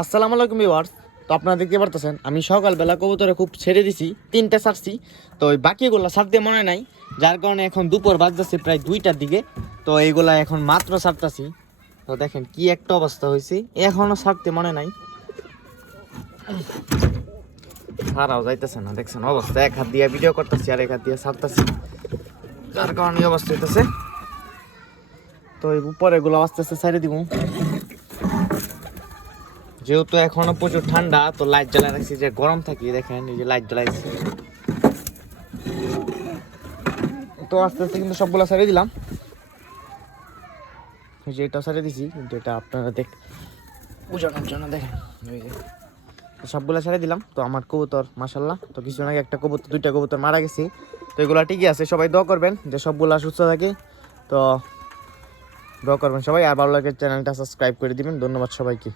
আসসালামু আলাইকুম ভিউয়ার্স। তো আপনারা দেখতে পারতেছেন আমি সকালবেলা কবুতরে খুব ছেড়ে দিছি, 3টা ছাড়ছি। তো ওই বাকিগুলো ছাড়তে মনে নাই, যার কারণে এখন দুপুর বাজতেছে প্রায় 2টার দিকে। তো এইগুলা এখন মাত্র ছাড়তাছি। তো দেখেন কি একটা অবস্থা হয়েছে, এখনো ছাড়তে মনে নাই, ছাড়াও যাইতেছে না। দেখছেন অবস্থা, এক হাত দিয়ে ভিডিও করতেছি আর এক হাত দিয়ে ছাড়তেছি, যার কারণে এই অবস্থা হইতেছে। তো এই উপরে এগুলো আস্তে আস্তে ছেড়ে দিব, যেহেতু এখনো প্রচুর ঠান্ডা। তো লাইট জ্বালা রাখছি যে গরম থাকি, দেখেন এই যে লাইট জ্বালাইছি। তো আস্তে আস্তে কিন্তু সবগুলো ছেড়ে দিলাম, এই যে এটা ছেড়ে দিছি, কিন্তু এটা আপনারা বোঝানোর জন্য দেখেন এই যে সবগুলো ছেড়ে দিলাম। তো আমার কবুতর মাশাল্লাহ, তো কিছুদিন আগে একটা কবুতর 2টা কবুতর মারা গেছে। তো এগুলো ঠিকই আছে, সবাই দোয়া করবেন যে সবগুলা সুস্থ থাকে। তো দোয়া করবেন সবাই, আর ভালো লাগে চ্যানেলটা সাবস্ক্রাইব করে দিবেন। ধন্যবাদ সবাইকে।